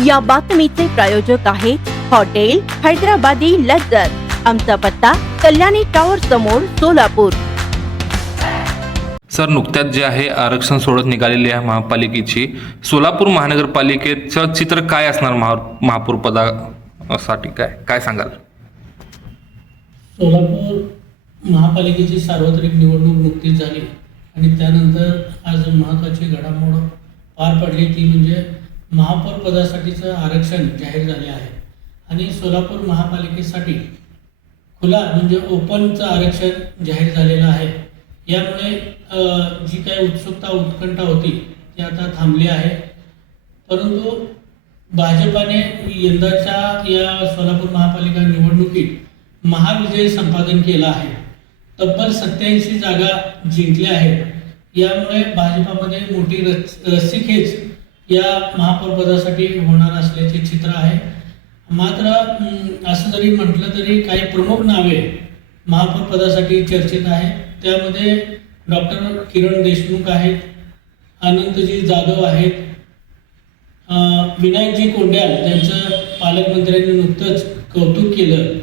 या बातमीचे प्रायोजक आहे हॉटेल हैदराबादी लज्जत। आमचा पत्ता कल्याणी टॉवर समोर सोलापूर। सर, नुकत्याच जे आहे आरक्षण सोडत निघालेली आहे महापालिकेची, सोलापूर महानगरपालिकेचं चित्र काय असणार महापौर पदासाठी काय सांगाल? सोलापूर महापालिकेची सार्वत्रिक निवडणूक नुकतीच झाली आणि त्यानंतर आज महत्त्वाची घडामोड पार पडली, ती म्हणजे महापौर पदासाठीचं आरक्षण जाहीर झाले आहे आणि सोलापूर महापालिकेसाठी खुला म्हणजे ओपनचं आरक्षण जाहीर झालेलं आहे। यामुळे जी काही उत्सुकता उत्कंठा होती ती आता थांबली आहे, परंतु भाजपाने यंदाच्या या सोलापूर महापालिका निवडणुकीत महाविजय संपादन केला आहे। तब्बल 87 जागा जिंकल्या आहेत। यामुळे भाजपामध्ये मोठी रस्सीखेच या महापौर पदासाठी होणार असल्याचे चित्र आहे। मात्र असं जरी म्हटलं तरी काही प्रमुख नावे महापौर पदासाठी चर्चेत आहेत। त्यामध्ये डॉक्टर किरण देशमुख आहेत, अनंतजी जाधव आहेत, विनायकजी कोंड्याल ज्यांचं पालकमंत्र्यांनी नुकतंच कौतुक केलं,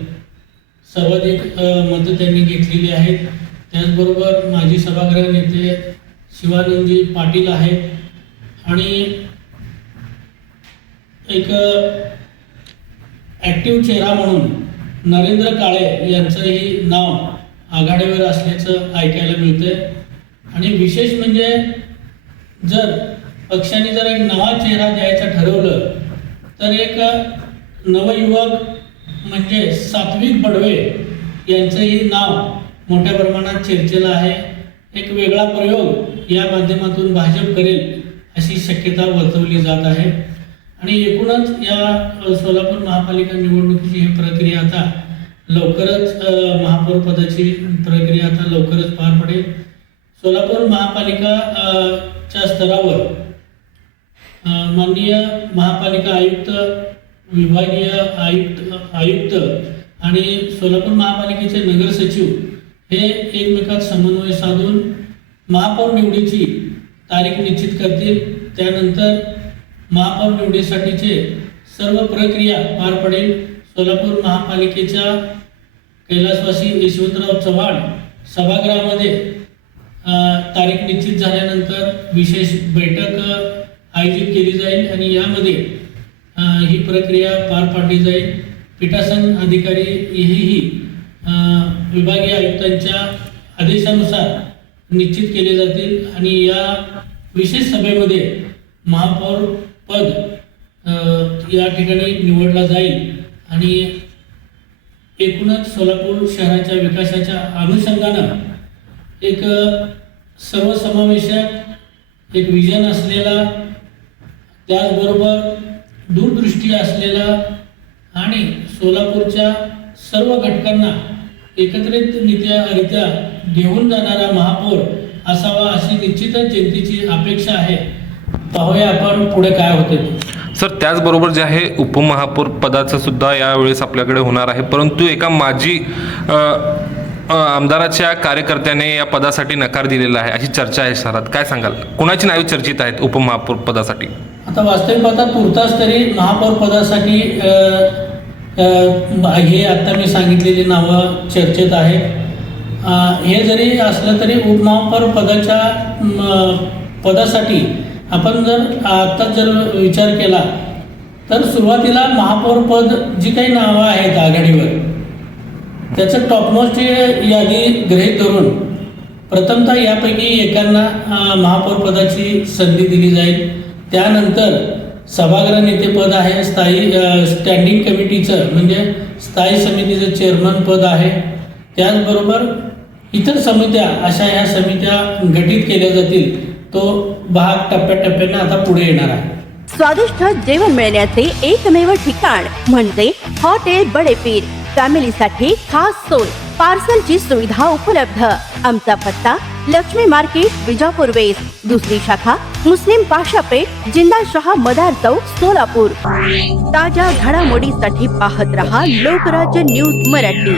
सर्वाधिक मतं त्यांनी घेतलेली आहेत। त्याचबरोबर माजी सभागृह नेते शिवानंदजी पाटील आहेत आणि एक ॲक्टिव्ह चेहरा म्हणून नरेंद्र काळे यांचंही नाव आघाडीवर असल्याचं ऐकायला मिळतंय। आणि विशेष म्हणजे जर पक्षाने जर एक नवा चेहरा द्यायचं ठरवलं तर एक नवयुवक म्हणजे सात्विक बडवे यांचंही नाव मोठ्या प्रमाणात चर्चेला आहे। एक वेगळा प्रयोग या माध्यमातून भाजप करेल अशी शक्यता वर्तवली जात आहे आणि एकूणच या सोलापूर महापालिका निवडणुकीची ही प्रक्रिया आता लवकरच महापौर पदाची प्रक्रिया आता लवकरच पार पडेल। सोलापूर महापालिकाच्या स्तरावर माननीय महापालिका आयुक्त, विभागीय आयुक्त आणि सोलापूर महापालिकेचे नगर सचिव हे एकमेकात समन्वय साधून महापौर निवडीची तारीख निश्चित करतील। त्यानंतर महापौर निवडीसाठीचे सर्व प्रक्रिया पार पडेल। सोलापूर महापालिकेच्या कैलासवासी यशवंतराव चव्हाण सभागृहामध्ये तारीख निश्चित झाल्यानंतर विशेष बैठक आयोजित केली जाईल आणि यामध्ये ही प्रक्रिया पार पाडली जाईल। पीठासन अधिकारी हेही विभागीय आयुक्तांच्या आदेशानुसार निश्चित केले जातील आणि या विशेष सभेमध्ये महापौर पद या ठिकाणी निवडला जाईल आणि एकूणच सोलापूर शहराच्या विकासाच्या अनुषंगानं एक सर्वसमावेशक एक विजन असलेला, त्याचबरोबर दूरदृष्टी असलेला आणि सोलापूरच्या सर्व घटकांना एकत्रितरित्या घेऊन जाणारा महापौर असावा अशी निश्चितच जनतेची अपेक्षा आहे। पाहूया आपण पुढे काय होते ते। सर, त्याचबरोबर जे आहे उपमहापौर पदाचं सुद्धा यावेळेस आपल्याकडे होणार आहे, परंतु एका माजी आमदाराच्या कार्यकर्त्याने या पदासाठी नकार दिलेला आहे अशी चर्चा आहे शहरात, काय सांगाल? कोणाची नावे चर्चित आहेत उपमहापौर पदासाठी? आता वास्तविक पाहता तुर्तास तरी महापौर पदासाठी हे आता मी सांगितलेली नावं चर्चेत आहेत। हे जरी असलं तरी उपमहापौर पदासाठी आपण जर आता जर विचार केला तर सुरुवातीला महापौर पद जी काही नावं आहेत आघाडीवर त्याचं टॉपमोस्ट यादी गृहीत धरून प्रथमतः यापैकी एकांना महापौर पदाची संधी दिली जाईल। त्यानंतर सभागृह नेतेपद आहे, स्टँडिंग कमिटीचं म्हणजे स्थायी समितीचं चेअरमन पद आहे। त्याचबरोबर इतर समित्या अशा ह्या समित्या गठीत केल्या जातील। तो भाग टप्प्याटप्प्याने आता पुढे येणार आहे। स्वादिष्ट जेवण मिळण्याचे एकमेव ठिकाण म्हणजे हॉटेल बडेपीर। फॅमिलीसाठी खास सोय, पार्सलची सुविधा उपलब्ध। आमचा पत्ता लक्ष्मी मार्केट, विजापूर वेस्ट, दुसरी शाखा मुस्लिम पाशापेठ, जिंदाशहा मदार चौक, सोलापूर। ताज्या घडामोडीसाठी पाहत रहा लोकराज्य न्यूज मराठी।